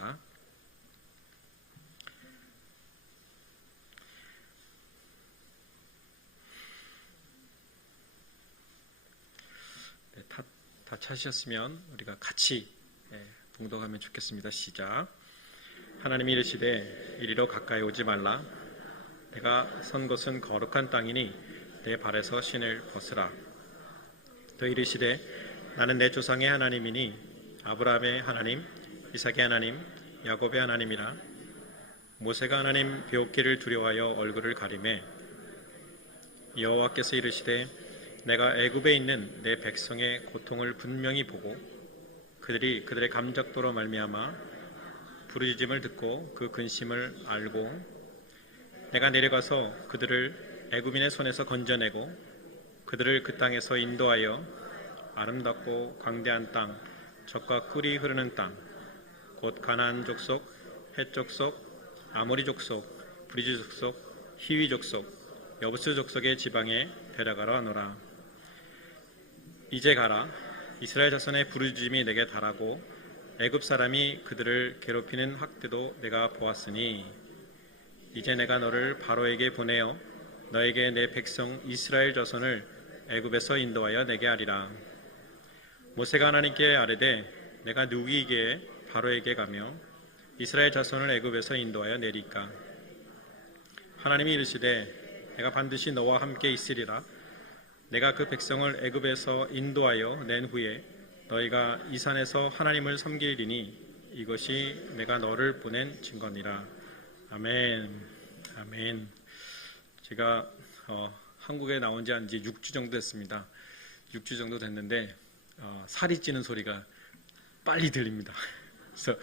하겠습니다. 네, 다 찾으셨으면 우리가 같이 봉독하면 좋겠습니다. 시작. 하나님이 이르시되 이리로 가까이 오지 말라. 내가 선 곳은 거룩한 땅이니 내 발에서 신을 벗으라. 또 이르시되 나는 내 조상의 하나님이니 아브라함의 하나님, 이삭의 하나님, 야곱의 하나님이라. 모세가 하나님 배웠기를 두려워하여 얼굴을 가리매 여호와께서 이르시되 내가 애굽에 있는 내 백성의 고통을 분명히 보고 그들의 감작도로 말미암아 부르짖음을 듣고 그 근심을 알고 내가 내려가서 그들을 애굽인의 손에서 건져내고 그들을 그 땅에서 인도하여 아름답고 광대한 땅, 젖과 꿀이 흐르는 땅, 곧 가나안 족속, 헷 족속, 아모리 족속, 브리지 족속, 히위 족속, 여부스 족속의 지방에 데려가라 하노라. 이제 가라. 이스라엘 자손의 부르짖음이 내게 달하고 애굽 사람이 그들을 괴롭히는 학대도 내가 보았으니 이제 내가 너를 바로에게 보내어 너에게 내 백성 이스라엘 자손을 애굽에서 인도하여 내게 하리라. 모세가 하나님께 아뢰되 내가 누구에게 바로에게 가며 이스라엘 자손을 애굽에서 인도하여 내리까. 하나님이 이르시되 내가 반드시 너와 함께 있으리라. 내가 그 백성을 애굽에서 인도하여 낸 후에 너희가 이 산에서 하나님을 섬기리니 이것이 내가 너를 보낸 증거니라. 아멘. 아멘. 제가 한국에 나온 지 한 6주 정도 됐습니다. 6주 정도 됐는데 살이 찌는 소리가 빨리 들립니다. 그래서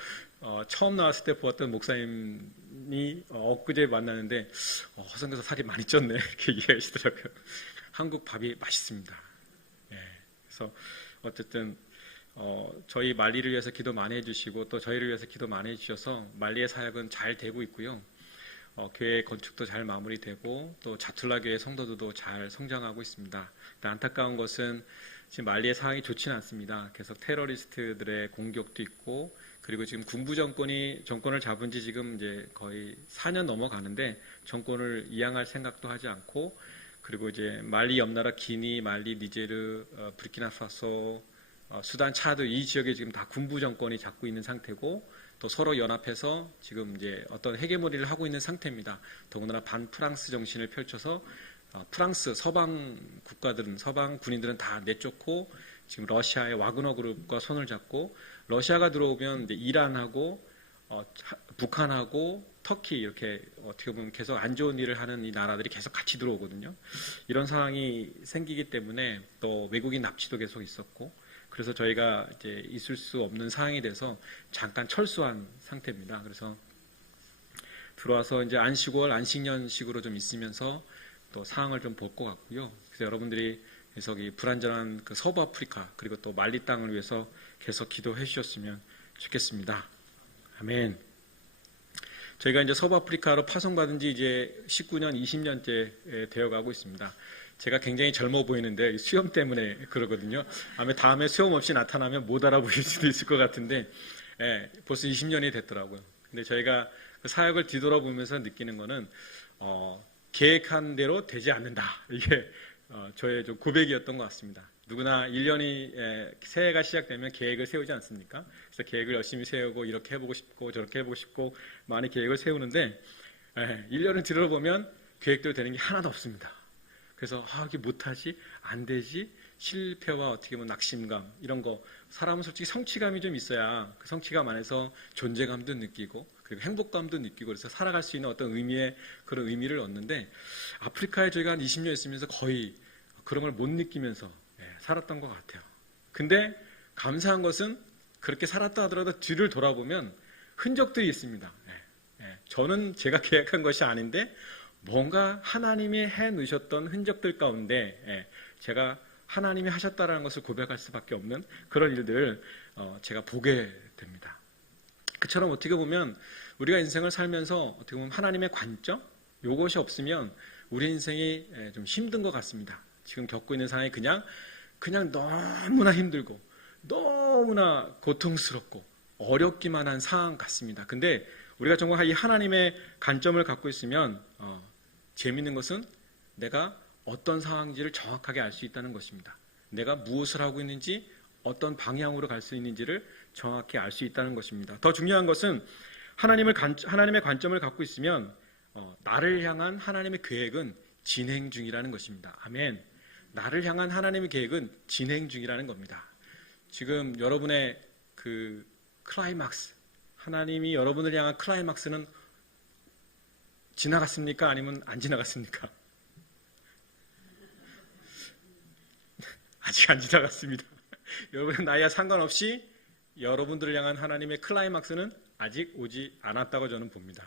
처음 나왔을 때 보았던 목사님이 엊그제 만나는데 허성에서 살이 많이 쪘네 이렇게 얘기하시더라고요. 한국 밥이 맛있습니다. 예, 그래서 어쨌든 저희 말리를 위해서 기도 많이 해주시고 또 저희를 위해서 기도 많이 해주셔서 말리의 사역은 잘 되고 있고요. 교회 건축도 잘 마무리되고 또 자툴라 교회 성도들도 잘 성장하고 있습니다. 안타까운 것은 지금 말리의 상황이 좋지는 않습니다. 계속 테러리스트들의 공격도 있고 그리고 지금 군부 정권을 잡은 지 지금 이제 거의 4년 넘어가는데 정권을 이양할 생각도 하지 않고 그리고 이제 말리 옆나라 기니, 말리, 니제르, 부르키나파소, 수단, 차드 이 지역에 지금 다 군부 정권이 잡고 있는 상태고 또 서로 연합해서 지금 이제 어떤 헤게모니를 하고 있는 상태입니다. 더군다나 반프랑스 정신을 펼쳐서 프랑스 서방 국가들은 서방 군인들은 다 내쫓고 지금 러시아의 와그너 그룹과 손을 잡고 러시아가 들어오면 이제 이란하고 북한하고 터키 이렇게 어떻게 보면 계속 안 좋은 일을 하는 이 나라들이 계속 같이 들어오거든요. 이런 상황이 생기기 때문에 또 외국인 납치도 계속 있었고 그래서 저희가 이제 있을 수 없는 상황이 돼서 잠깐 철수한 상태입니다. 그래서 들어와서 이제 안식월, 안식년식으로 좀 있으면서 또 상황을 좀 볼 것 같고요. 그래서 여러분들이 계속 이 불안전한 그 서부 아프리카 그리고 또 말리 땅을 위해서 계속 기도해 주셨으면 좋겠습니다. 아멘. 저희가 이제 서부 아프리카로 파송받은 지 이제 19년, 20년째 되어가고 있습니다. 제가 굉장히 젊어 보이는데 수염 때문에 그러거든요. 아마 다음에 수염 없이 나타나면 못 알아보실 수도 있을 것 같은데 벌써 20년이 됐더라고요. 근데 저희가 그 사역을 뒤돌아보면서 느끼는 거는 계획한 대로 되지 않는다. 이게 저의 좀 고백이었던 것 같습니다. 누구나 1년이 새해가 시작되면 계획을 세우지 않습니까? 그래서 계획을 열심히 세우고 이렇게 해보고 싶고 저렇게 해보고 싶고 많이 계획을 세우는데 1년을 뒤돌아보면 계획대로 되는 게 하나도 없습니다. 그래서 이게 못하지? 안 되지? 실패와 어떻게 보면 낙심감 이런 거 사람은 솔직히 성취감이 좀 있어야 그 성취감 안에서 존재감도 느끼고 그리고 행복감도 느끼고 그래서 살아갈 수 있는 어떤 의미의 그런 의미를 얻는데 아프리카에 저희가 한 20년 있으면서 거의 그런 걸 못 느끼면서 살았던 것 같아요. 근데 감사한 것은 그렇게 살았다 하더라도 뒤를 돌아보면 흔적들이 있습니다. 저는 제가 계획한 것이 아닌데 뭔가 하나님이 해놓으셨던 흔적들 가운데 제가 하나님이 하셨다라는 것을 고백할 수밖에 없는 그런 일들을 제가 보게 됩니다. 그처럼 어떻게 보면 우리가 인생을 살면서 어떻게 보면 하나님의 관점 이것이 없으면 우리 인생이 좀 힘든 것 같습니다. 지금 겪고 있는 상황이 그냥 너무나 힘들고 너무나 고통스럽고 어렵기만 한 상황 같습니다. 근데 우리가 정말 이 하나님의 관점을 갖고 있으면 재미있는 것은 내가 어떤 상황인지를 정확하게 알 수 있다는 것입니다. 내가 무엇을 하고 있는지 어떤 방향으로 갈 수 있는지를 정확히 알 수 있다는 것입니다. 더 중요한 것은 하나님의 관점을 갖고 있으면 나를 향한 하나님의 계획은 진행 중이라는 것입니다. 아멘. 나를 향한 하나님의 계획은 진행 중이라는 겁니다. 지금 여러분의 그 클라이막스, 하나님이 여러분을 향한 클라이막스는 지나갔습니까? 아니면 안 지나갔습니까? 아직 안 지나갔습니다. 여러분의 나이와 상관없이 여러분들을 향한 하나님의 클라이막스는 아직 오지 않았다고 저는 봅니다.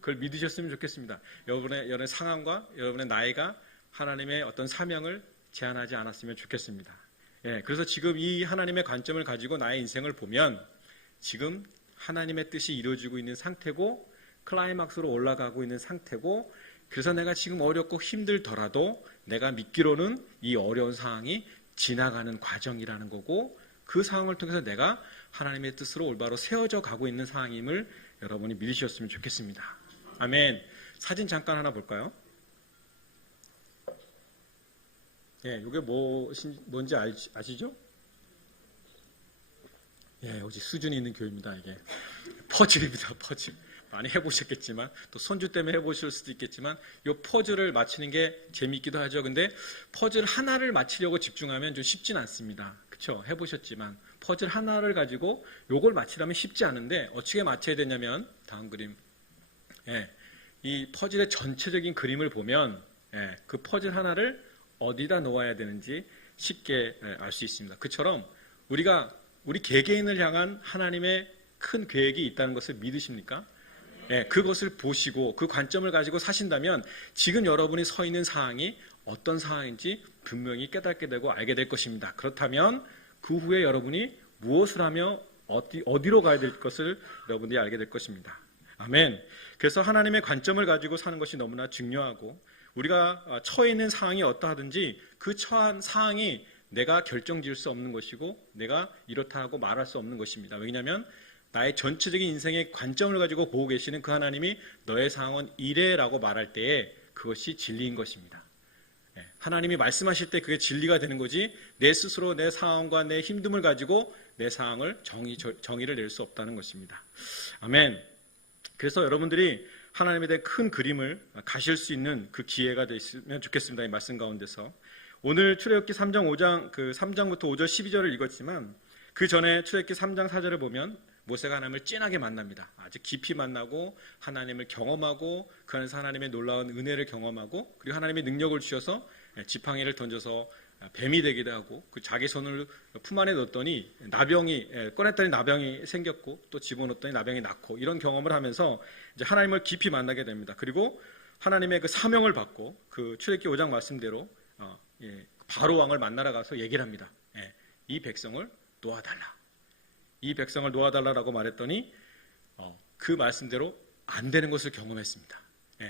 그걸 믿으셨으면 좋겠습니다. 여러분의 상황과 여러분의 나이가 하나님의 어떤 사명을 제한하지 않았으면 좋겠습니다. 그래서 지금 이 하나님의 관점을 가지고 나의 인생을 보면 지금 하나님의 뜻이 이루어지고 있는 상태고 클라이막스로 올라가고 있는 상태고, 그래서 내가 지금 어렵고 힘들더라도 내가 믿기로는 이 어려운 상황이 지나가는 과정이라는 거고, 그 상황을 통해서 내가 하나님의 뜻으로 올바로 세워져 가고 있는 상황임을 여러분이 믿으셨으면 좋겠습니다. 아멘. 사진 잠깐 하나 볼까요? 이게 뭔지 아시죠? 역시 수준이 있는 교회입니다. 이게 퍼즐입니다. 퍼즐. 많이 해보셨겠지만, 또 손주 때문에 해보실 수도 있겠지만, 이 퍼즐을 맞히는 게 재미있기도 하죠. 근데 퍼즐 하나를 맞히려고 집중하면 좀 쉽진 않습니다. 그쵸? 해보셨지만 퍼즐 하나를 가지고 요걸 맞히려면 쉽지 않은데 어떻게 맞춰야 되냐면, 다음 그림, 이 퍼즐의 전체적인 그림을 보면 그 퍼즐 하나를 어디다 놓아야 되는지 쉽게 알 수 있습니다. 그처럼 우리 개개인을 향한 하나님의 큰 계획이 있다는 것을 믿으십니까? 그것을 보시고 그 관점을 가지고 사신다면 지금 여러분이 서 있는 상황이 어떤 상황인지 분명히 깨닫게 되고 알게 될 것입니다. 그렇다면 그 후에 여러분이 무엇을 하며 어디로 가야 될 것을 여러분들이 알게 될 것입니다. 아멘. 그래서 하나님의 관점을 가지고 사는 것이 너무나 중요하고, 우리가 처해 있는 상황이 어떠하든지 그 처한 상황이 내가 결정지을 수 없는 것이고 내가 이렇다 하고 말할 수 없는 것입니다. 왜냐하면 나의 전체적인 인생의 관점을 가지고 보고 계시는 그 하나님이 너의 상황은 이래라고 말할 때에 그것이 진리인 것입니다. 하나님이 말씀하실 때 그게 진리가 되는 거지, 내 스스로 내 상황과 내 힘듦을 가지고 내 상황을 정의를 낼 수 없다는 것입니다. 아멘. 그래서 여러분들이 하나님에 대한 큰 그림을 가실 수 있는 그 기회가 되었으면 좋겠습니다. 이 말씀 가운데서 오늘 출애굽기 3장 5장 3장부터 5절 12절을 읽었지만 그 전에 출애굽기 3장 4절을 보면 모세가 하나님을 진하게 만납니다. 아주 깊이 만나고 하나님을 경험하고 그 안에서 하나님의 놀라운 은혜를 경험하고, 그리고 하나님의 능력을 주셔서 지팡이를 던져서 뱀이 되기도 하고, 그 자기 손을 품 안에 넣었더니 꺼냈더니 나병이 생겼고, 또 집어넣었더니 나병이 낫고, 이런 경험을 하면서 이제 하나님을 깊이 만나게 됩니다. 그리고 하나님의 그 사명을 받고 그 출애굽기 5장 말씀대로 바로 왕을 만나러 가서 얘기를 합니다. 이 백성을 놓아달라. 이 백성을 놓아달라고 말했더니 그 말씀대로 안 되는 것을 경험했습니다.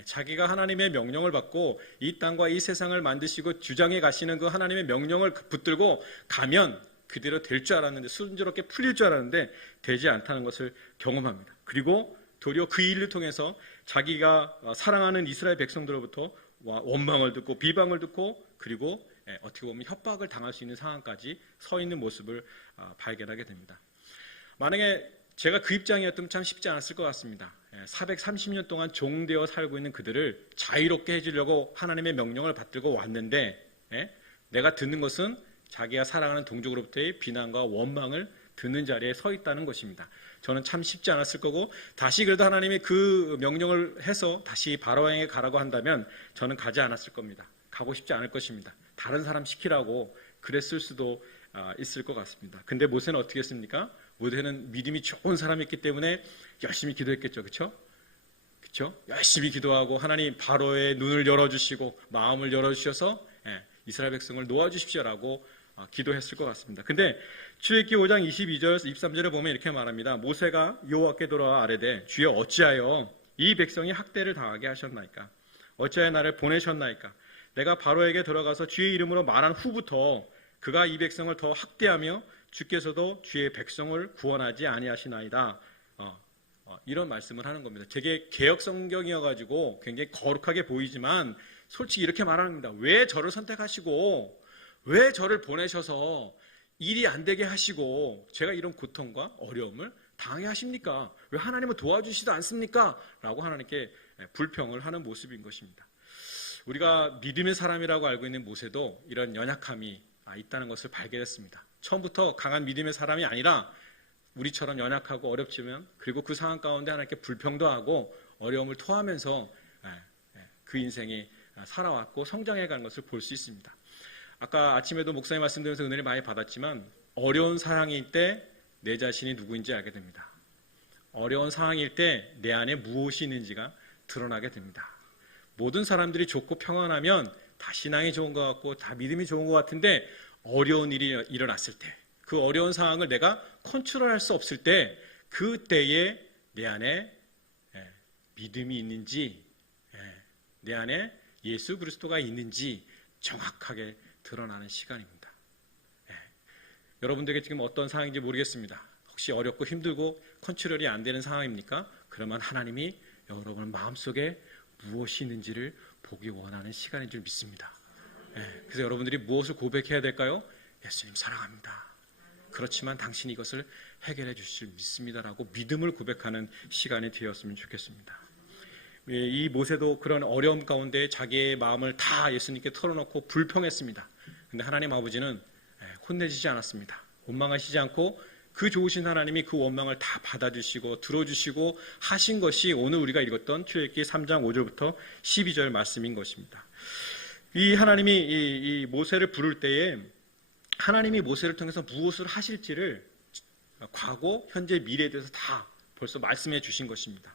자기가 하나님의 명령을 받고 이 땅과 이 세상을 만드시고 주장해 가시는 그 하나님의 명령을 붙들고 가면 그대로 될 줄 알았는데, 순조롭게 풀릴 줄 알았는데 되지 않다는 것을 경험합니다. 그리고 도리어 그 일을 통해서 자기가 사랑하는 이스라엘 백성들로부터 원망을 듣고 비방을 듣고, 그리고 어떻게 보면 협박을 당할 수 있는 상황까지 서 있는 모습을 발견하게 됩니다. 만약에 제가 그 입장이었다면 참 쉽지 않았을 것 같습니다. 430년 동안 종되어 살고 있는 그들을 자유롭게 해주려고 하나님의 명령을 받들고 왔는데 내가 듣는 것은 자기가 사랑하는 동족으로부터의 비난과 원망을 듣는 자리에 서 있다는 것입니다. 저는 참 쉽지 않았을 거고, 다시 그래도 하나님이 그 명령을 해서 다시 바로왕에게 가라고 한다면 저는 가지 않았을 겁니다. 가고 싶지 않을 것입니다. 다른 사람 시키라고 그랬을 수도 있을 것 같습니다. 근데 모세는 어떻게 했습니까? 모세는 믿음이 좋은 사람이었기 때문에 열심히 기도했겠죠. 그렇죠? 열심히 기도하고 하나님 바로의 눈을 열어주시고 마음을 열어주셔서 이스라엘 백성을 놓아주십시오라고 기도했을 것 같습니다. 근데 출애굽기 5장 22절 23절에 보면 이렇게 말합니다. 모세가 여호와께 돌아와 아뢰되 주여 어찌하여 이 백성이 학대를 당하게 하셨나이까? 어찌하여 나를 보내셨나이까? 내가 바로에게 들어가서 주의 이름으로 말한 후부터 그가 이 백성을 더 학대하며 주께서도 주의 백성을 구원하지 아니하시나이다. 이런 말씀을 하는 겁니다. 되게 개역 성경이어가지고 굉장히 거룩하게 보이지만 솔직히 이렇게 말하는 겁니다. 왜 저를 선택하시고 왜 저를 보내셔서 일이 안 되게 하시고 제가 이런 고통과 어려움을 당하게 하십니까? 왜 하나님은 도와주시도 않습니까? 라고 하나님께 불평을 하는 모습인 것입니다. 우리가 믿음의 사람이라고 알고 있는 모세도 이런 연약함이 있다는 것을 발견했습니다. 처음부터 강한 믿음의 사람이 아니라 우리처럼 연약하고 어렵지만 그리고 그 상황 가운데 하나님께 불평도 하고 어려움을 토하면서 그 인생이 살아왔고 성장해가는 것을 볼 수 있습니다. 아까 아침에도 목사님 말씀드리면서 은혜를 많이 받았지만 어려운 상황일 때 내 자신이 누구인지 알게 됩니다. 어려운 상황일 때 내 안에 무엇이 있는지가 드러나게 됩니다. 모든 사람들이 좋고 평안하면 다 신앙이 좋은 것 같고 다 믿음이 좋은 것 같은데 어려운 일이 일어났을 때 그 어려운 상황을 내가 컨트롤할 수 없을 때 그때에 내 안에 믿음이 있는지 내 안에 예수 그리스도가 있는지 정확하게 드러나는 시간입니다. 여러분들에게 지금 어떤 상황인지 모르겠습니다. 혹시 어렵고 힘들고 컨트롤이 안 되는 상황입니까? 그러면 하나님이 여러분 마음속에 무엇이 있는지를 보기 원하는 시간인 줄 믿습니다. 그래서 여러분들이 무엇을 고백해야 될까요? 예수님 사랑합니다. 그렇지만 당신이 이것을 해결해 주실 줄 믿습니다라고 믿음을 고백하는 시간이 되었으면 좋겠습니다. 이 모세도 그런 어려움 가운데 자기의 마음을 다 예수님께 털어놓고 불평했습니다. 그런데 하나님 아버지는 혼내지지 않았습니다. 원망하시지 않고 그 좋으신 하나님이 그 원망을 다 받아주시고 들어주시고 하신 것이 오늘 우리가 읽었던 출애굽기 3장 5절부터 12절 말씀인 것입니다. 이 하나님이 이 모세를 부를 때에 하나님이 모세를 통해서 무엇을 하실지를 과거, 현재, 미래에 대해서 다 벌써 말씀해 주신 것입니다.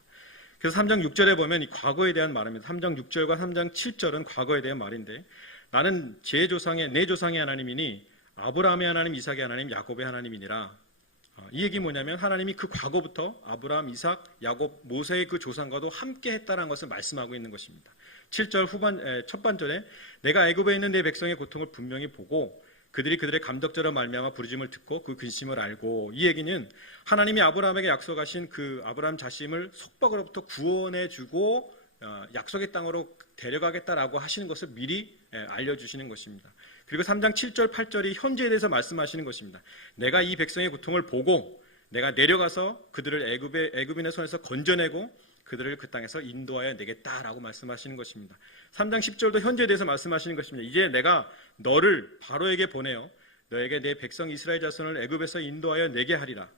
그래서 3장 6절에 보면 이 과거에 대한 말입니다. 3장 6절과 3장 7절은 과거에 대한 말인데 나는 내 조상의 하나님이니 아브라함의 하나님, 이삭의 하나님, 야곱의 하나님이니라. 이 얘기 뭐냐면 하나님이 그 과거부터 아브라함, 이삭, 야곱, 모세의 그 조상과도 함께 했다는 것을 말씀하고 있는 것입니다. 7절 첫 반절에 내가 애굽에 있는 내 백성의 고통을 분명히 보고 그들이 그들의 감독자로 말미암아 부르짖음을 듣고 그 근심을 알고 이 얘기는 하나님이 아브라함에게 약속하신 그 아브라함 자신을 속박으로부터 구원해주고 약속의 땅으로 데려가겠다라고 하시는 것을 미리 알려주시는 것입니다. 그리고 3장 7절 8절이 현재에 대해서 말씀하시는 것입니다. 내가 이 백성의 고통을 보고 내가 내려가서 그들을 애굽인의 손에서 건져내고 그들을 그 땅에서 인도하여 내겠다라고 말씀하시는 것입니다. 3장 10절도 현재에 대해서 말씀하시는 것입니다. 이제 내가 너를 바로에게 보내어 너에게 내 백성 이스라엘 자손을 애굽에서 인도하여 내게 하리라.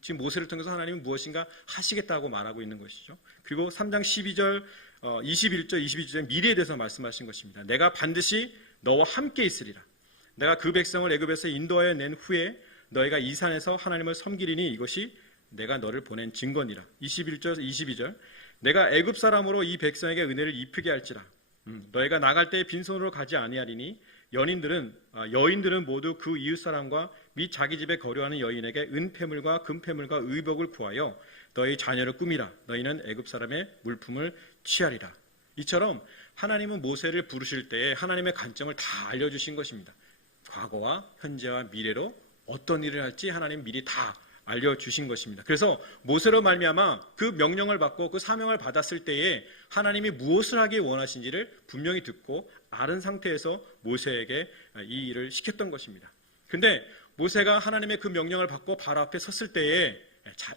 지금 모세를 통해서 하나님은 무엇인가 하시겠다고 말하고 있는 것이죠. 그리고 3장 12절, 21절, 22절 미래에 대해서 말씀하신 것입니다. 내가 반드시 너와 함께 있으리라. 내가 그 백성을 애굽에서 인도하여 낸 후에 너희가 이 산에서 하나님을 섬기리니 이것이 내가 너를 보낸 증거니라. 21절, 22절 내가 애굽 사람으로 이 백성에게 은혜를 입히게 할지라. 너희가 나갈 때 빈손으로 가지 아니하리니 여인들은 모두 그 이웃 사람과 및 자기 집에 거류하는 여인에게 은폐물과 금폐물과 의복을 구하여 너희 자녀를 꾸미라. 너희는 애굽 사람의 물품을 취하리라. 이처럼 하나님은 모세를 부르실 때에 하나님의 관점을 다 알려주신 것입니다. 과거와 현재와 미래로 어떤 일을 할지 하나님 미리 다 알려주신 것입니다. 그래서 모세로 말미암아 그 명령을 받고 그 사명을 받았을 때에 하나님이 무엇을 하기 원하신지를 분명히 듣고 아는 상태에서 모세에게 이 일을 시켰던 것입니다. 근데 모세가 하나님의 그 명령을 받고 바로 앞에 섰을 때에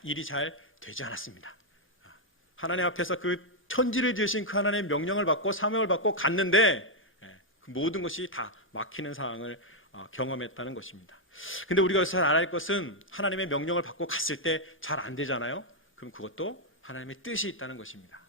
일이 잘 되지 않았습니다. 하나님 앞에서 그 천지를 지으신 그 하나님의 명령을 받고 사명을 받고 갔는데 그 모든 것이 다 막히는 상황을 경험했다는 것입니다. 근데 우리가 잘 알아야 할 것은 하나님의 명령을 받고 갔을 때 잘 안 되잖아요. 그럼 그것도 하나님의 뜻이 있다는 것입니다.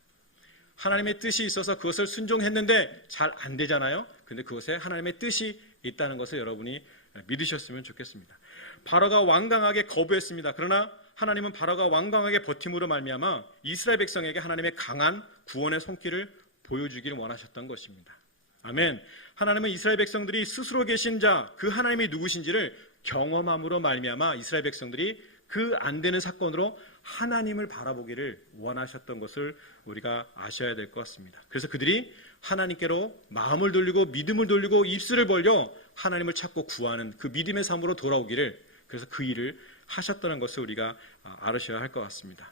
하나님의 뜻이 있어서 그것을 순종했는데 잘 안 되잖아요. 근데 그것에 하나님의 뜻이 있다는 것을 여러분이 믿으셨으면 좋겠습니다. 바로가 완강하게 거부했습니다. 그러나 하나님은 바로가 완강하게 버팀으로 말미암아 이스라엘 백성에게 하나님의 강한 구원의 손길을 보여주기를 원하셨던 것입니다. 아멘. 하나님은 이스라엘 백성들이 스스로 계신 자, 그 하나님이 누구신지를 경험함으로 말미암아 이스라엘 백성들이 그 안 되는 사건으로 하나님을 바라보기를 원하셨던 것을 우리가 아셔야 될 것 같습니다. 그래서 그들이 하나님께로 마음을 돌리고 믿음을 돌리고 입술을 벌려 하나님을 찾고 구하는 그 믿음의 삶으로 돌아오기를, 그래서 그 일을 하셨다는 것을 우리가 알으셔야 할 것 같습니다.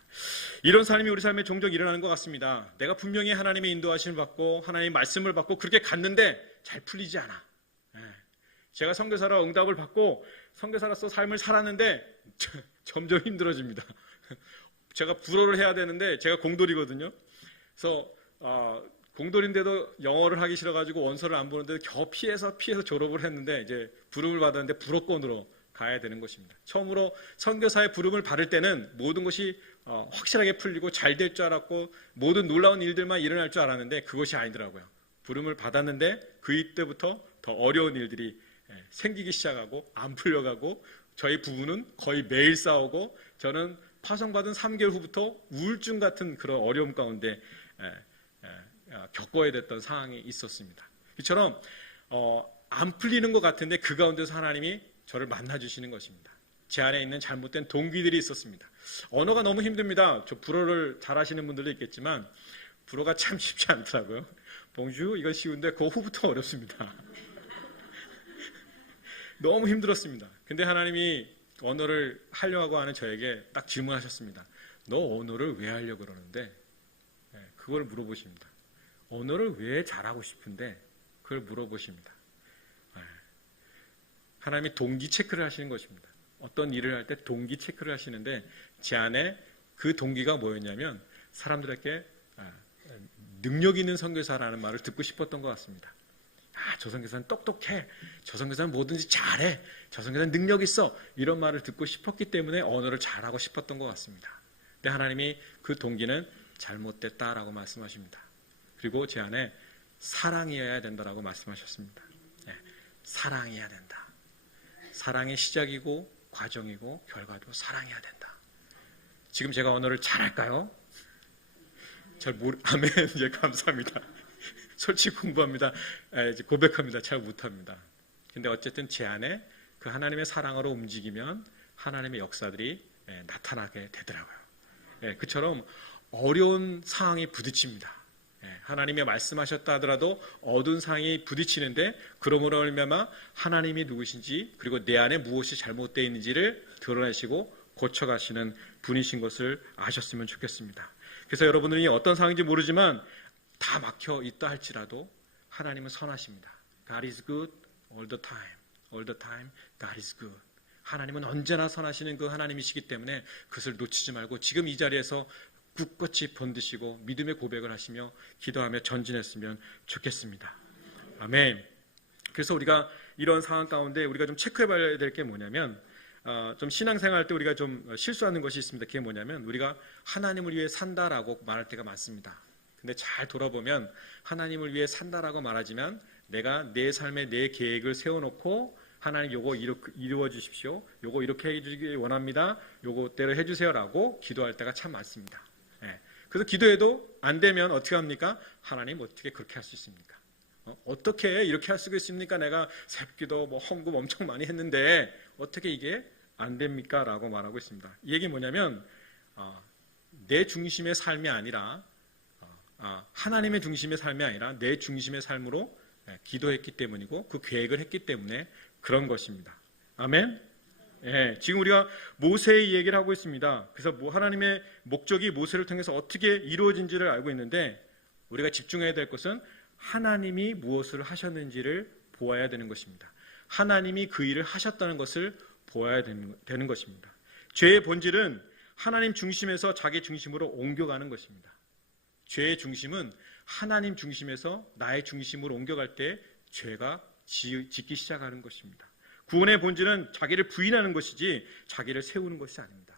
이런 삶이 우리 삶에 종종 일어나는 것 같습니다. 내가 분명히 하나님의 인도하심을 받고 하나님의 말씀을 받고 그렇게 갔는데 잘 풀리지 않아. 제가 선교사로 응답을 받고 선교사로서 삶을 살았는데 점점 힘들어집니다. 제가 불어를 해야 되는데 제가 공돌이거든요. 그래서 공돌인데도 영어를 하기 싫어가지고 원서를 안 보는데 겨우 피해서 졸업을 했는데 이제 부름을 받았는데 불어권으로 가야 되는 것입니다. 처음으로 선교사의 부름을 받을 때는 모든 것이 확실하게 풀리고 잘 될 줄 알았고 모든 놀라운 일들만 일어날 줄 알았는데 그것이 아니더라고요. 부름을 받았는데 그 때부터 더 어려운 일들이 생기기 시작하고 안 풀려가고 저희 부부는 거의 매일 싸우고 저는 파송받은 3개월 후부터 우울증 같은 그런 어려움 가운데 겪어야 됐던 상황이 있었습니다. 이처럼 안 풀리는 것 같은데 그 가운데서 하나님이 저를 만나주시는 것입니다. 제 안에 있는 잘못된 동기들이 있었습니다. 언어가 너무 힘듭니다. 저 불어를 잘하시는 분들도 있겠지만 불어가 참 쉽지 않더라고요. 봉주 이건 쉬운데 그 후부터 어렵습니다. 너무 힘들었습니다. 근데 하나님이 언어를 하려고 하는 저에게 딱 질문하셨습니다. 너 언어를 왜 하려고 그러는데? 그걸 물어보십니다. 언어를 왜 잘하고 싶은데? 그걸 물어보십니다. 하나님이 동기 체크를 하시는 것입니다. 어떤 일을 할 때 동기 체크를 하시는데 제 안에 그 동기가 뭐였냐면 사람들에게 능력 있는 선교사라는 말을 듣고 싶었던 것 같습니다. 저 선교사는 똑똑해. 저 선교사는 뭐든지 잘해. 저 선교사는 능력 있어. 이런 말을 듣고 싶었기 때문에 언어를 잘하고 싶었던 것 같습니다. 근데 하나님이 그 동기는 잘못됐다라고 말씀하십니다. 그리고 제 안에 사랑이어야 된다라고 말씀하셨습니다. 사랑해야 된다. 사랑의 시작이고 과정이고 결과도 사랑해야 된다. 지금 제가 언어를 잘할까요? 아멘. 예, 감사합니다. 솔직히 공부합니다. 고백합니다. 잘 못합니다. 근데 어쨌든 제 안에 그 하나님의 사랑으로 움직이면 하나님의 역사들이 나타나게 되더라고요. 그처럼 어려운 상황이 부딪힙니다. 하나님이 말씀하셨다 하더라도 어두운 상황이 부딪히는데 그러므로 말미암아 하나님이 누구신지 그리고 내 안에 무엇이 잘못되어 있는지를 드러내시고 고쳐가시는 분이신 것을 아셨으면 좋겠습니다. 그래서 여러분들이 어떤 상황인지 모르지만 다 막혀 있다 할지라도 하나님은 선하십니다. God is good all the time. All the time God is good. 하나님은 언제나 선하시는 그 하나님이시기 때문에 그것을 놓치지 말고 지금 이 자리에서 굳건히 번드시고 믿음의 고백을 하시며 기도하며 전진했으면 좋겠습니다. 아멘. 그래서 우리가 이런 상황 가운데 우리가 좀 체크해봐야 될 게 뭐냐면 좀 신앙생활 할 때 우리가 좀 실수하는 것이 있습니다. 그게 뭐냐면 우리가 하나님을 위해 산다라고 말할 때가 많습니다. 근데 잘 돌아보면 하나님을 위해 산다라고 말하지만 내가 내 삶에 내 계획을 세워놓고 하나님 요거 이루어 주십시오. 요거 이렇게 해주길 원합니다. 요거대로 해주세요라고 기도할 때가 참 많습니다. 그래서 기도해도 안 되면 어떻게 합니까? 하나님 어떻게 그렇게 할 수 있습니까? 어떻게 이렇게 할 수가 있습니까? 내가 새벽기도 헌금 엄청 많이 했는데 어떻게 이게 안 됩니까? 라고 말하고 있습니다. 이 얘기 뭐냐면 내 중심의 삶이 아니라 하나님의 중심의 삶이 아니라 내 중심의 삶으로 기도했기 때문이고 그 계획을 했기 때문에 그런 것입니다. 아멘? 지금 우리가 모세의 얘기를 하고 있습니다. 그래서 하나님의 목적이 모세를 통해서 어떻게 이루어진지를 알고 있는데 우리가 집중해야 될 것은 하나님이 무엇을 하셨는지를 보아야 되는 것입니다. 하나님이 그 일을 하셨다는 것을 보아야 되는 것입니다. 죄의 본질은 하나님 중심에서 자기 중심으로 옮겨가는 것입니다. 죄의 중심은 하나님 중심에서 나의 중심으로 옮겨갈 때 죄가 짓기 시작하는 것입니다. 구원의 본질은 자기를 부인하는 것이지 자기를 세우는 것이 아닙니다.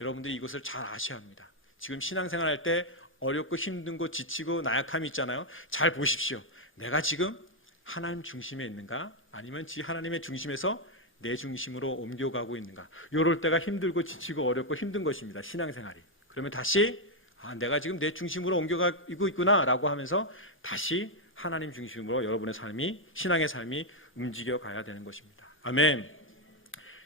여러분들이 이것을 잘 아셔야 합니다. 지금 신앙생활 할 때 어렵고 힘든고 지치고 나약함이 있잖아요. 잘 보십시오. 내가 지금 하나님 중심에 있는가? 아니면 하나님의 중심에서 내 중심으로 옮겨가고 있는가? 이럴 때가 힘들고 지치고 어렵고 힘든 것입니다. 신앙생활이. 그러면 다시 내가 지금 내 중심으로 옮겨가고 있구나 라고 하면서 다시 하나님 중심으로 여러분의 삶이 신앙의 삶이 움직여가야 되는 것입니다. 아멘.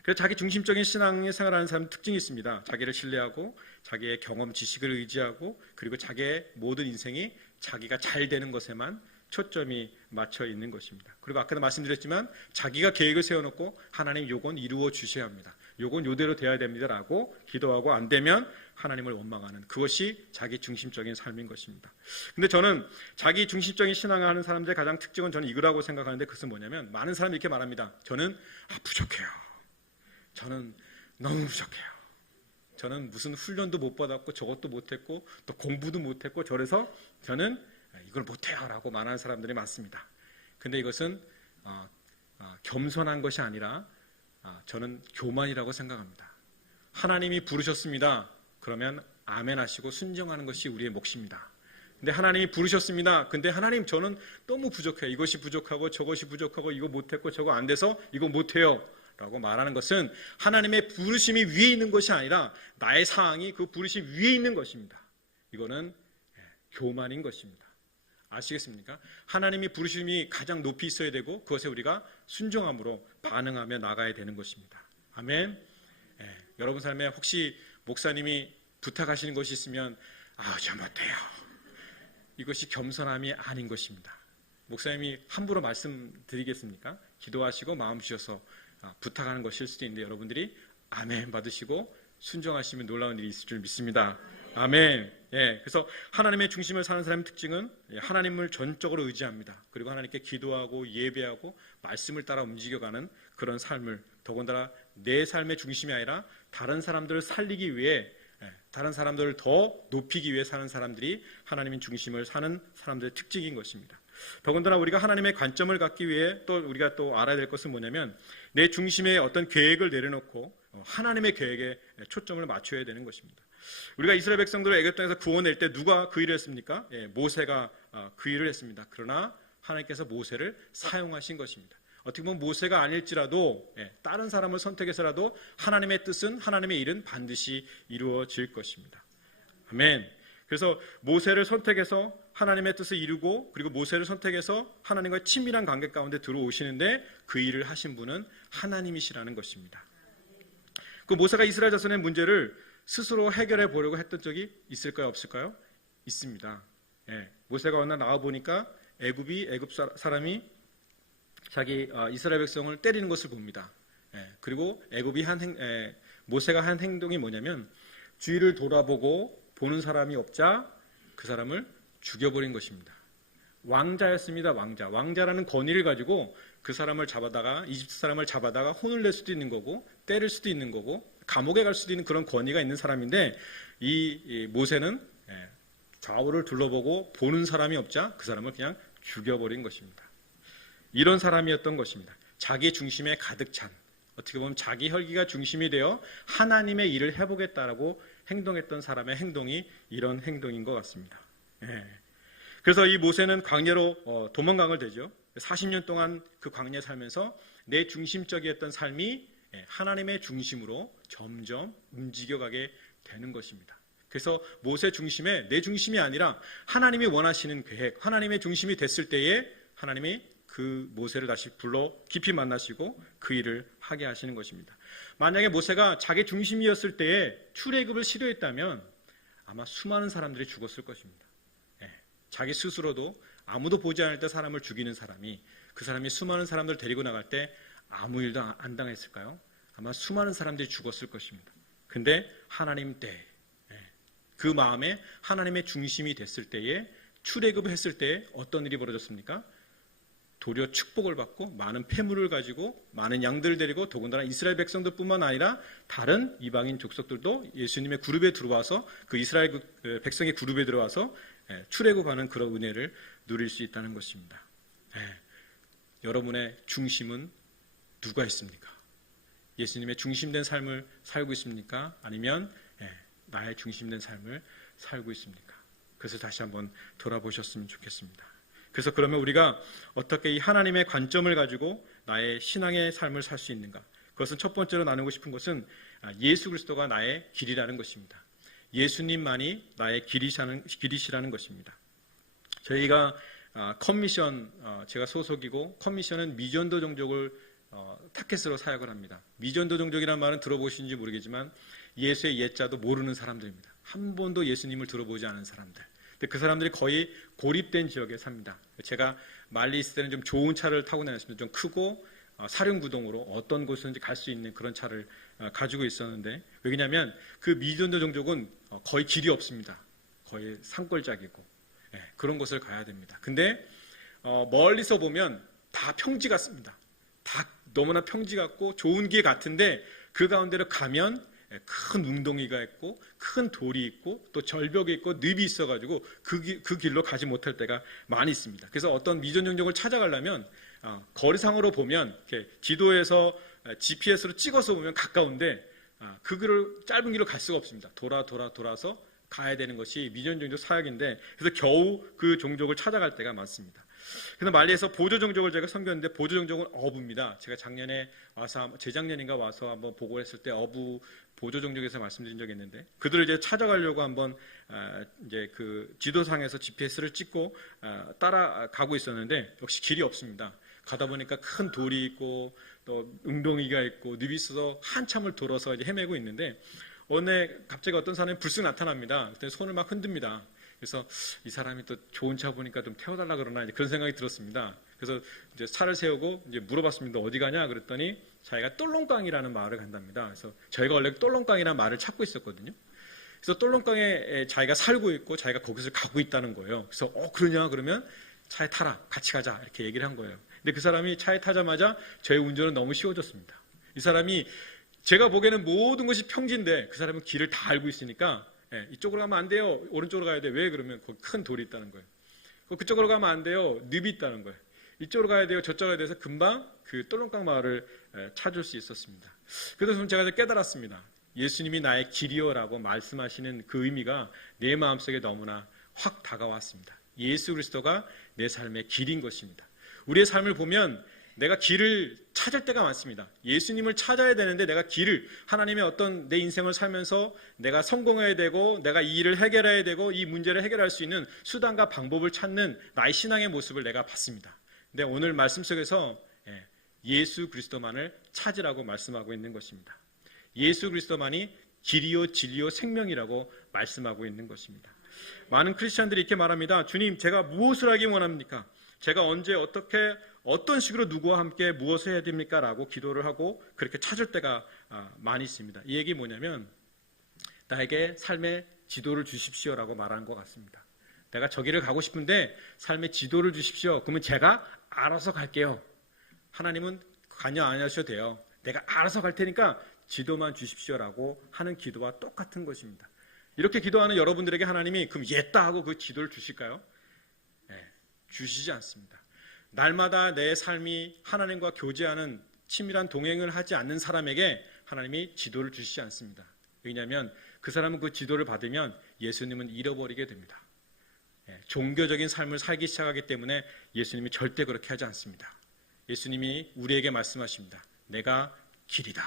그래서 자기 중심적인 신앙의 생활하는 사람은 특징이 있습니다. 자기를 신뢰하고 자기의 경험, 지식을 의지하고 그리고 자기의 모든 인생이 자기가 잘 되는 것에만 초점이 맞춰 있는 것입니다. 그리고 아까도 말씀드렸지만 자기가 계획을 세워놓고 하나님 요건 이루어 주셔야 합니다. 요건 요대로 돼야 됩니다라고 기도하고 안 되면 하나님을 원망하는, 그것이 자기 중심적인 삶인 것입니다. 근데 저는 자기 중심적인 신앙을 하는 사람들의 가장 특징은 저는 이거라고 생각하는데, 그것은 뭐냐면 많은 사람이 이렇게 말합니다. 저는 부족해요. 저는 너무 부족해요. 저는 무슨 훈련도 못 받았고 저것도 못했고 또 공부도 못했고 저래서 저는 이걸 못해요 라고 말하는 사람들이 많습니다. 근데 이것은 겸손한 것이 아니라 저는 교만이라고 생각합니다. 하나님이 부르셨습니다. 그러면 아멘 하시고 순종하는 것이 우리의 몫입니다. 근데 하나님이 부르셨습니다. 근데 하나님 저는 너무 부족해요. 이것이 부족하고 저것이 부족하고 이거 못했고 저거 안 돼서 이거 못해요 라고 말하는 것은 하나님의 부르심이 위에 있는 것이 아니라 나의 상황이 그 부르심 위에 있는 것입니다. 이거는 교만인 것입니다. 아시겠습니까? 하나님이 부르심이 가장 높이 있어야 되고 그것에 우리가 순종함으로 반응하며 나가야 되는 것입니다. 아멘. 여러분 삶에 혹시 목사님이 부탁하시는 것이 있으면 저 못해요. 이것이 겸손함이 아닌 것입니다. 목사님이 함부로 말씀드리겠습니까? 기도하시고 마음 주셔서 부탁하는 것일 수도 있는데 여러분들이 아멘 받으시고 순종하시면 놀라운 일이 있을 줄 믿습니다. 아멘. 그래서 하나님의 중심을 사는 사람의 특징은 하나님을 전적으로 의지합니다. 그리고 하나님께 기도하고 예배하고 말씀을 따라 움직여가는 그런 삶을, 더군다나 내 삶의 중심이 아니라 다른 사람들을 살리기 위해, 다른 사람들을 더 높이기 위해 사는 사람들이 하나님의 중심을 사는 사람들의 특징인 것입니다. 더군다나 우리가 하나님의 관점을 갖기 위해 또 우리가 또 알아야 될 것은 뭐냐면 내 중심에 어떤 계획을 내려놓고 하나님의 계획에 초점을 맞춰야 되는 것입니다. 우리가 이스라엘 백성들을 애굽 땅에서 구원낼 때 누가 그 일을 했습니까? 모세가 그 일을 했습니다. 그러나 하나님께서 모세를 사용하신 것입니다. 어떻게 보면 모세가 아닐지라도 다른 사람을 선택해서라도 하나님의 뜻은, 하나님의 일은 반드시 이루어질 것입니다. 아멘. 그래서 모세를 선택해서 하나님의 뜻을 이루고, 그리고 모세를 선택해서 하나님과의 친밀한 관계 가운데 들어오시는데 그 일을 하신 분은 하나님이시라는 것입니다. 그 모세가 이스라엘 자손의 문제를 스스로 해결해 보려고 했던 적이 있을까요, 없을까요? 있습니다. 모세가 어느 날 나와 보니까 애굽 사람이 자기 이스라엘 백성을 때리는 것을 봅니다. 그리고 모세가 한 행동이 뭐냐면 주위를 돌아보고 보는 사람이 없자 그 사람을 죽여버린 것입니다. 왕자였습니다. 왕자라는 권위를 가지고 그 사람을 잡아다가, 이집트 사람을 잡아다가 혼을 낼 수도 있는 거고 때릴 수도 있는 거고 감옥에 갈 수도 있는 그런 권위가 있는 사람인데, 이 모세는 좌우를 둘러보고 보는 사람이 없자 그 사람을 그냥 죽여버린 것입니다. 이런 사람이었던 것입니다. 자기 중심에 가득 찬, 어떻게 보면 자기 혈기가 중심이 되어 하나님의 일을 해보겠다라고 행동했던 사람의 행동이 이런 행동인 것 같습니다. 그래서 이 모세는 광야로 도망강을 되죠. 40년 동안 그 광야에 살면서 내 중심적이었던 삶이 하나님의 중심으로 점점 움직여가게 되는 것입니다. 그래서 모세 중심에 내 중심이 아니라 하나님이 원하시는 계획, 하나님의 중심이 됐을 때에 하나님이 그 모세를 다시 불러 깊이 만나시고 그 일을 하게 하시는 것입니다. 만약에 모세가 자기 중심이었을 때에 출애굽을 시도했다면 아마 수많은 사람들이 죽었을 것입니다. 자기 스스로도 아무도 보지 않을 때 사람을 죽이는 사람이, 그 사람이 수많은 사람들을 데리고 나갈 때 아무 일도 안 당했을까요? 아마 수많은 사람들이 죽었을 것입니다. 근데 하나님 때, 그 마음에 하나님의 중심이 됐을 때에 출애굽을 했을 때 어떤 일이 벌어졌습니까? 도리어 축복을 받고 많은 폐물을 가지고 많은 양들을 데리고, 더군다나 이스라엘 백성들뿐만 아니라 다른 이방인 족속들도 예수님의 그룹에 들어와서, 그 이스라엘 백성의 그룹에 들어와서 출애굽하는 그런 은혜를 누릴 수 있다는 것입니다. 여러분의 중심은 누가 있습니까? 예수님의 중심된 삶을 살고 있습니까? 아니면 나의 중심된 삶을 살고 있습니까? 그래서 다시 한번 돌아보셨으면 좋겠습니다. 그래서 그러면 우리가 어떻게 이 하나님의 관점을 가지고 나의 신앙의 삶을 살 수 있는가? 그것은 첫 번째로 나누고 싶은 것은 예수 그리스도가 나의 길이라는 것입니다. 예수님만이 나의 길이시라는 것입니다. 저희가 컴미션, 제가 소속이고, 컴미션은 미전도 종족을 타켓으로 사역을 합니다. 미전도 종족이라는 말은 들어보신지 모르겠지만 예수의 옛자도 모르는 사람들입니다. 한 번도 예수님을 들어보지 않은 사람들. 근데 그 사람들이 거의 고립된 지역에 삽니다. 제가 말리 있을 때는 좀 좋은 차를 타고 다녔습니다. 좀 크고 사륜구동으로 어떤 곳이든지 갈 수 있는 그런 차를 가지고 있었는데, 왜냐하면 그 미전도 종족은 거의 길이 없습니다. 거의 산골짜기고 그런 곳을 가야 됩니다. 근데 멀리서 보면 다 평지 같습니다. 다 너무나 평지 같고 좋은 길 같은데 그 가운데로 가면 큰 웅덩이가 있고 큰 돌이 있고 또 절벽이 있고 늪이 있어가지고 그 길로 가지 못할 때가 많이 있습니다. 그래서 어떤 미전 종족을 찾아가려면 거리상으로 보면 이렇게 지도에서 GPS로 찍어서 보면 가까운데 그 길을 짧은 길로 갈 수가 없습니다. 돌아서 가야 되는 것이 미전 종족 사역인데, 그래서 겨우 그 종족을 찾아갈 때가 많습니다. 그래서 말리에서 보조 종족을 제가 섬겼는데, 보조 종족은 어부입니다. 제가 작년에 와서, 재작년인가 와서 한번 보고 했을 때 어부 보조 종족에서 말씀드린 적이 있는데, 그들을 이제 찾아가려고 한번 이제 그 지도상에서 GPS를 찍고 따라가고 있었는데 역시 길이 없습니다. 가다 보니까 큰 돌이 있고 또 웅덩이가 있고 늪이 있어서 한참을 돌아서 이제 헤매고 있는데, 어느 날 갑자기 어떤 사람이 불쑥 나타납니다. 그때 손을 막 흔듭니다. 그래서 이 사람이 또 좋은 차 보니까 좀 태워달라 그러나 그런 생각이 들었습니다. 그래서 이제 차를 세우고 이제 물어봤습니다. 어디 가냐? 그랬더니 자기가 똘롱강이라는 마을을 간답니다. 그래서 저희가 원래 똘롱강이라는 마을을 찾고 있었거든요. 그래서 똘롱강에 자기가 살고 있고 자기가 거기서 가고 있다는 거예요. 그래서 그러냐? 그러면 차에 타라. 같이 가자. 이렇게 얘기를 한 거예요. 근데 그 사람이 차에 타자마자 저의 운전은 너무 쉬워졌습니다. 이 사람이 제가 보기에는 모든 것이 평지인데 그 사람은 길을 다 알고 있으니까 이쪽으로 가면 안 돼요. 오른쪽으로 가야 돼. 왜? 그러면 거기 큰 돌이 있다는 거예요. 그쪽으로 가면 안 돼요. 늪이 있다는 거예요. 이쪽으로 가야 돼요. 저쪽으로 가야 돼서 금방 그 똘롱강 마을을 찾을 수 있었습니다. 그래서 제가 깨달았습니다. 예수님이 나의 길이요라고 말씀하시는 그 의미가 내 마음속에 너무나 확 다가왔습니다. 예수 그리스도가 내 삶의 길인 것입니다. 우리의 삶을 보면 내가 길을 찾을 때가 많습니다. 예수님을 찾아야 되는데 내가 길을, 하나님의 어떤 내 인생을 살면서 내가 성공해야 되고 내가 이 일을 해결해야 되고 이 문제를 해결할 수 있는 수단과 방법을 찾는 나의 신앙의 모습을 내가 봤습니다. 근데 오늘 말씀 속에서 예수 그리스도만을 찾으라고 말씀하고 있는 것입니다. 예수 그리스도만이 길이요 진리요 생명이라고 말씀하고 있는 것입니다. 많은 크리스찬들이 이렇게 말합니다. 주님, 제가 무엇을 하기 원합니까? 제가 언제 어떤 식으로 누구와 함께 무엇을 해야 됩니까? 라고 기도를 하고 그렇게 찾을 때가 많이 있습니다. 이 얘기 뭐냐면 나에게 삶의 지도를 주십시오라고 말하는 것 같습니다. 내가 저기를 가고 싶은데 삶의 지도를 주십시오. 그러면 제가 알아서 갈게요. 하나님은 관여 안 하셔도 돼요. 내가 알아서 갈 테니까 지도만 주십시오라고 하는 기도와 똑같은 것입니다. 이렇게 기도하는 여러분들에게 하나님이 그럼 예따 하고 그 지도를 주실까요? 주시지 않습니다. 날마다 내 삶이 하나님과 교제하는 친밀한 동행을 하지 않는 사람에게 하나님이 지도를 주시지 않습니다. 왜냐하면 그 사람은 그 지도를 받으면 예수님은 잃어버리게 됩니다. 종교적인 삶을 살기 시작하기 때문에 예수님이 절대 그렇게 하지 않습니다. 예수님이 우리에게 말씀하십니다. 내가 길이다.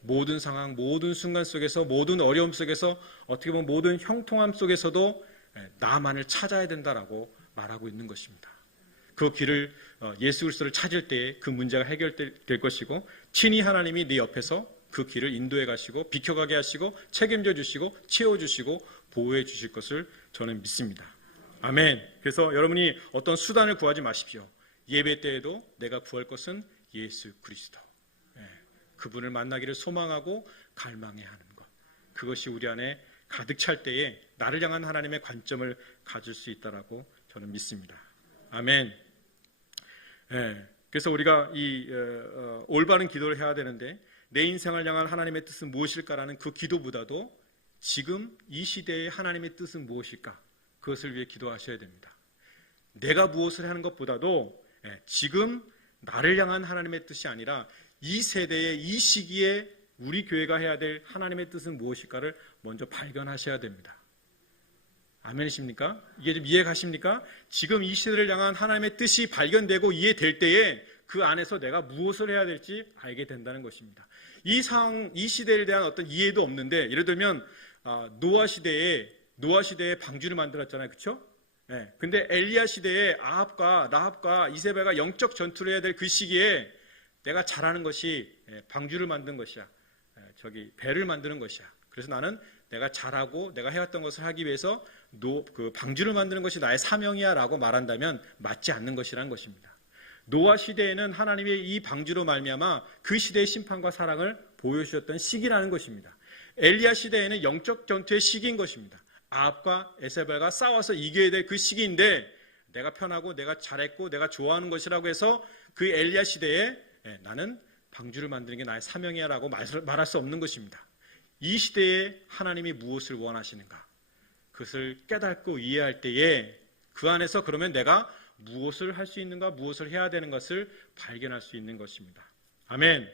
모든 상황, 모든 순간 속에서, 모든 어려움 속에서, 어떻게 보면 모든 형통함 속에서도 나만을 찾아야 된다라고 말하고 있는 것입니다. 그 길을 예수 그리스도를 찾을 때에 그 문제가 해결될 것이고, 친히 하나님이 네 옆에서 그 길을 인도해 가시고 비켜가게 하시고 책임져 주시고 채워주시고 보호해 주실 것을 저는 믿습니다. 아멘. 그래서 여러분이 어떤 수단을 구하지 마십시오. 예배 때에도 내가 구할 것은 예수 그리스도, 그분을 만나기를 소망하고 갈망해야 하는 것, 그것이 우리 안에 가득 찰 때에 나를 향한 하나님의 관점을 가질 수 있다라고 저는 믿습니다. 아멘. 그래서 우리가 이 올바른 기도를 해야 되는데, 내 인생을 향한 하나님의 뜻은 무엇일까라는 그 기도보다도 지금 이 시대의 하나님의 뜻은 무엇일까, 그것을 위해 기도하셔야 됩니다. 내가 무엇을 하는 것보다도 지금 나를 향한 하나님의 뜻이 아니라 이 세대의 이 시기에 우리 교회가 해야 될 하나님의 뜻은 무엇일까를 먼저 발견하셔야 됩니다. 아멘이십니까? 이게 좀 이해 가십니까? 지금 이 시대를 향한 하나님의 뜻이 발견되고 이해될 때에 그 안에서 내가 무엇을 해야 될지 알게 된다는 것입니다. 이 상황, 이 시대에 대한 어떤 이해도 없는데, 예를 들면 노아 시대에 방주를 만들었잖아요, 그렇죠? 근데 엘리야 시대에 아합과 라합과 이세벨과 영적 전투를 해야 될 그 시기에 내가 잘하는 것이 방주를 만든 것이야, 배를 만드는 것이야. 그래서 나는 내가 잘하고 내가 해왔던 것을 하기 위해서 그 방주를 만드는 것이 나의 사명이야 라고 말한다면 맞지 않는 것이라는 것입니다. 노아 시대에는 하나님의 이 방주로 말미암아 그 시대의 심판과 사랑을 보여주셨던 시기라는 것입니다. 엘리야 시대에는 영적 전투의 시기인 것입니다. 아합과 에세벨과 싸워서 이겨야 될 그 시기인데 내가 편하고 내가 잘했고 내가 좋아하는 것이라고 해서 그 엘리야 시대에 나는 방주를 만드는 게 나의 사명이야 라고 말할 수 없는 것입니다. 이 시대에 하나님이 무엇을 원하시는가? 그것을 깨닫고 이해할 때에 그 안에서 그러면 내가 무엇을 할 수 있는가, 무엇을 해야 되는 것을 발견할 수 있는 것입니다. 아멘.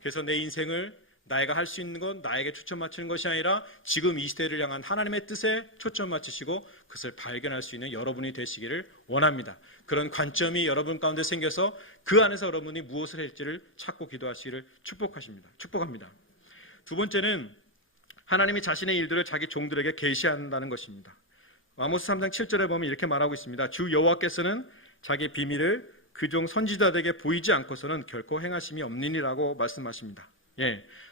그래서 내 인생을 나이가 할 수 있는 건 나에게 초점 맞추는 것이 아니라 지금 이 시대를 향한 하나님의 뜻에 초점 맞추시고 그것을 발견할 수 있는 여러분이 되시기를 원합니다. 그런 관점이 여러분 가운데 생겨서 그 안에서 여러분이 무엇을 할지를 찾고 기도하시기를 축복합니다. 두 번째는 하나님이 자신의 일들을 자기 종들에게 계시한다는 것입니다. 아모스 3장 7절에 보면 이렇게 말하고 있습니다. 주 여호와께서는 자기 비밀을 그 종 선지자들에게 보이지 않고서는 결코 행하심이 없느니라고 말씀하십니다.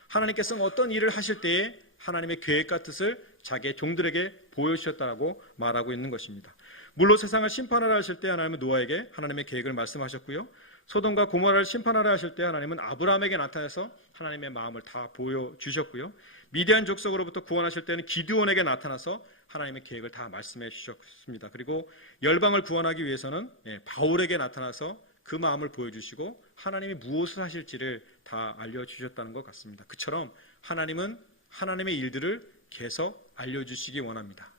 하나님께서는 어떤 일을 하실 때에 하나님의 계획과 뜻을 자기의 종들에게 보여주셨다고 말하고 있는 것입니다. 물로 세상을 심판하라 하실 때 하나님은 노아에게 하나님의 계획을 말씀하셨고요. 소돔과 고모라를 심판하라 하실 때 하나님은 아브라함에게 나타나서 하나님의 마음을 다 보여주셨고요. 미디안 족속으로부터 구원하실 때는 기드온에게 나타나서 하나님의 계획을 다 말씀해 주셨습니다. 그리고 열방을 구원하기 위해서는 바울에게 나타나서 그 마음을 보여주시고 하나님이 무엇을 하실지를 다 알려주셨다는 것 같습니다. 그처럼 하나님은 하나님의 일들을 계속 알려주시기 원합니다.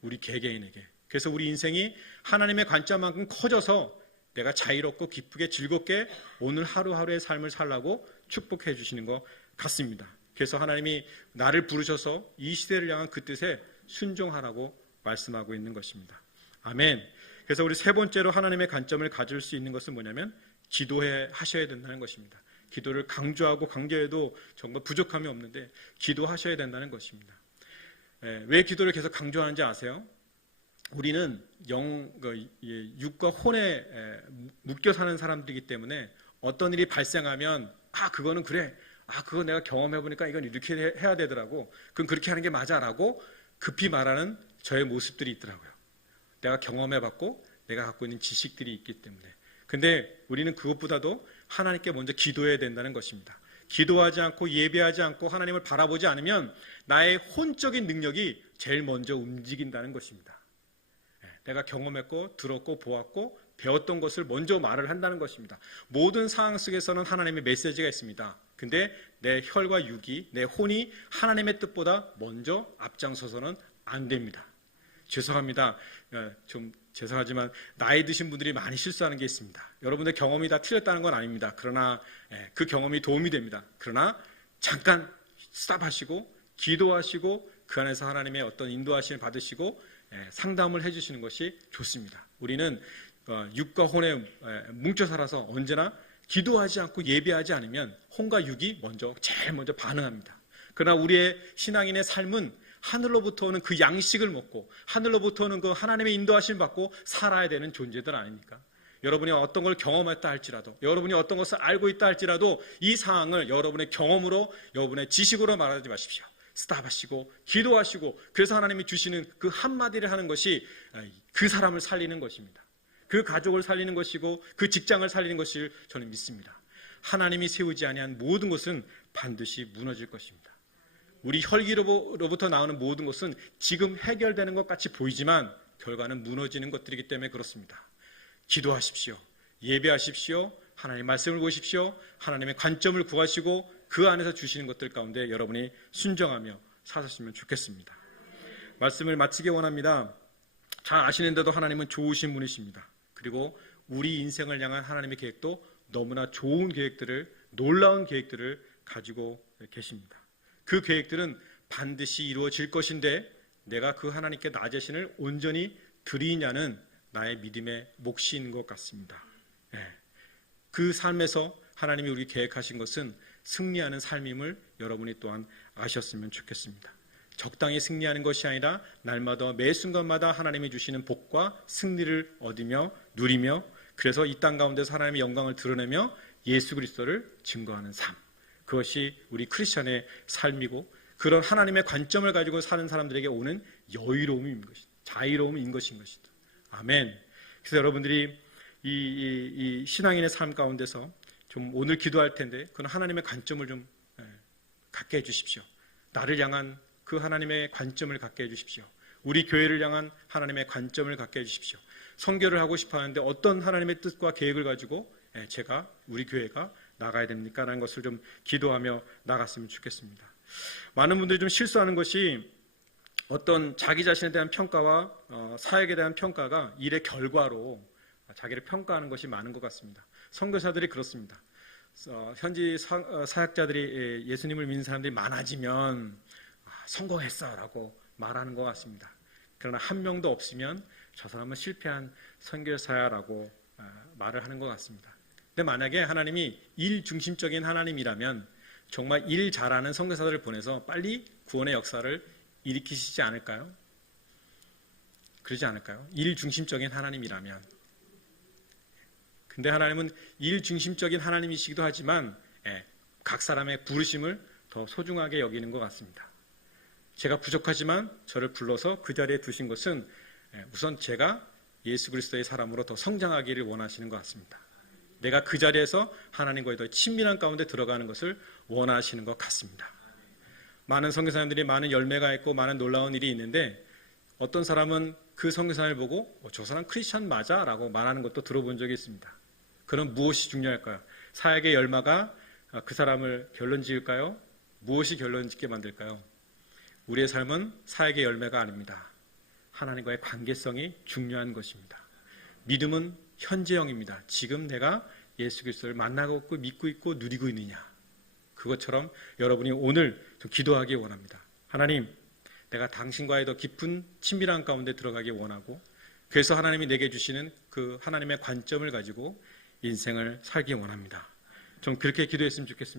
우리 개개인에게. 그래서 우리 인생이 하나님의 관점만큼 커져서 내가 자유롭고 기쁘게 즐겁게 오늘 하루하루의 삶을 살라고 축복해 주시는 것 같습니다. 그래서 하나님이 나를 부르셔서 이 시대를 향한 그 뜻에 순종하라고 말씀하고 있는 것입니다. 아멘. 그래서 우리 세 번째로 하나님의 관점을 가질 수 있는 것은 뭐냐면 기도하셔야 된다는 것입니다. 기도를 강조하고 강조해도 정말 부족함이 없는데 기도하셔야 된다는 것입니다. 왜 기도를 계속 강조하는지 아세요? 우리는 육과 혼에 묶여 사는 사람들이기 때문에 어떤 일이 발생하면 그거는 그래. 그거 내가 경험해보니까 이건 이렇게 해야 되더라고. 그럼 그렇게 하는 게 맞아 라고 급히 말하는 저의 모습들이 있더라고요. 내가 경험해봤고 내가 갖고 있는 지식들이 있기 때문에. 근데 우리는 그것보다도 하나님께 먼저 기도해야 된다는 것입니다. 기도하지 않고 예배하지 않고 하나님을 바라보지 않으면 나의 혼적인 능력이 제일 먼저 움직인다는 것입니다. 내가 경험했고 들었고 보았고 배웠던 것을 먼저 말을 한다는 것입니다. 모든 상황 속에서는 하나님의 메시지가 있습니다. 근데 내 혈과 육이, 내 혼이 하나님의 뜻보다 먼저 앞장서서는 안 됩니다. 죄송합니다. 좀 죄송하지만 나이 드신 분들이 많이 실수하는 게 있습니다. 여러분의 경험이 다 틀렸다는 건 아닙니다. 그러나 그 경험이 도움이 됩니다. 그러나 잠깐 스탑하시고 기도하시고 그 안에서 하나님의 어떤 인도하심을 받으시고 상담을 해주시는 것이 좋습니다. 우리는 육과 혼에 뭉쳐 살아서 언제나 기도하지 않고 예배하지 않으면 혼과 육이 제일 먼저 반응합니다. 그러나 우리의 신앙인의 삶은 하늘로부터 오는 그 양식을 먹고 하늘로부터 오는 그 하나님의 인도하심을 받고 살아야 되는 존재들 아닙니까? 여러분이 어떤 걸 경험했다 할지라도 여러분이 어떤 것을 알고 있다 할지라도 이 상황을 여러분의 경험으로 여러분의 지식으로 말하지 마십시오. 스탑하시고 기도하시고 그래서 하나님이 주시는 그 한마디를 하는 것이 그 사람을 살리는 것입니다. 그 가족을 살리는 것이고 그 직장을 살리는 것을 저는 믿습니다. 하나님이 세우지 아니한 모든 것은 반드시 무너질 것입니다. 우리 혈기로부터 나오는 모든 것은 지금 해결되는 것 같이 보이지만 결과는 무너지는 것들이기 때문에 그렇습니다. 기도하십시오. 예배하십시오. 하나님의 말씀을 보십시오. 하나님의 관점을 구하시고 그 안에서 주시는 것들 가운데 여러분이 순종하며 사셨으면 좋겠습니다. 말씀을 마치기 원합니다. 잘 아시는데도 하나님은 좋으신 분이십니다. 그리고 우리 인생을 향한 하나님의 계획도 너무나 좋은 계획들을, 놀라운 계획들을 가지고 계십니다. 그 계획들은 반드시 이루어질 것인데 내가 그 하나님께 나 자신을 온전히 드리냐는 나의 믿음의 몫인 것 같습니다. 그 삶에서 하나님이 우리 계획하신 것은 승리하는 삶임을 여러분이 또한 아셨으면 좋겠습니다. 적당히 승리하는 것이 아니라 날마다 매 순간마다 하나님이 주시는 복과 승리를 얻으며 누리며 그래서 이 땅 가운데서 하나님의 영광을 드러내며 예수 그리스도를 증거하는 삶. 그것이 우리 크리스천의 삶이고 그런 하나님의 관점을 가지고 사는 사람들에게 오는 여유로움인 것이다. 자유로움인 것인 것이다. 아멘. 그래서 여러분들이 이 신앙인의 삶 가운데서 좀 오늘 기도할 텐데 그런 하나님의 관점을 좀 갖게 해주십시오. 나를 향한 그 하나님의 관점을 갖게 해주십시오. 우리 교회를 향한 하나님의 관점을 갖게 해주십시오. 선교를 하고 싶어 하는데 어떤 하나님의 뜻과 계획을 가지고 제가 우리 교회가 나가야 됩니까? 라는 것을 좀 기도하며 나갔으면 좋겠습니다. 많은 분들이 좀 실수하는 것이 어떤 자기 자신에 대한 평가와 사역에 대한 평가가 일의 결과로 자기를 평가하는 것이 많은 것 같습니다. 선교사들이 그렇습니다. 현지 사역자들이 예수님을 믿는 사람들이 많아지면 성공했어 라고 말하는 것 같습니다. 그러나 한 명도 없으면 저 사람은 실패한 선교사야 라고 말을 하는 것 같습니다. 근데 만약에 하나님이 일 중심적인 하나님이라면 정말 일 잘하는 선교사들을 보내서 빨리 구원의 역사를 일으키시지 않을까요? 그러지 않을까요? 일 중심적인 하나님이라면. 근데 하나님은 일 중심적인 하나님이시기도 하지만 각 사람의 부르심을 더 소중하게 여기는 것 같습니다. 제가 부족하지만 저를 불러서 그 자리에 두신 것은 우선 제가 예수 그리스도의 사람으로 더 성장하기를 원하시는 것 같습니다. 내가 그 자리에서 하나님과의 더 친밀한 가운데 들어가는 것을 원하시는 것 같습니다. 많은 선교사님들이 많은 열매가 있고 많은 놀라운 일이 있는데 어떤 사람은 그 선교사를 보고 저 사람 크리스찬 맞아? 라고 말하는 것도 들어본 적이 있습니다. 그럼 무엇이 중요할까요? 사역의 열매가 그 사람을 결론 지을까요? 무엇이 결론 짓게 만들까요? 우리의 삶은 사역의 열매가 아닙니다. 하나님과의 관계성이 중요한 것입니다. 믿음은 현재형입니다. 지금 내가 예수 그리스도를 만나고 있고 믿고 있고 누리고 있느냐. 그것처럼 여러분이 오늘 좀 기도하기 원합니다. 하나님, 내가 당신과의 더 깊은 친밀한 가운데 들어가기 원하고 그래서 하나님이 내게 주시는 그 하나님의 관점을 가지고 인생을 살기 원합니다. 좀 그렇게 기도했으면 좋겠습니다.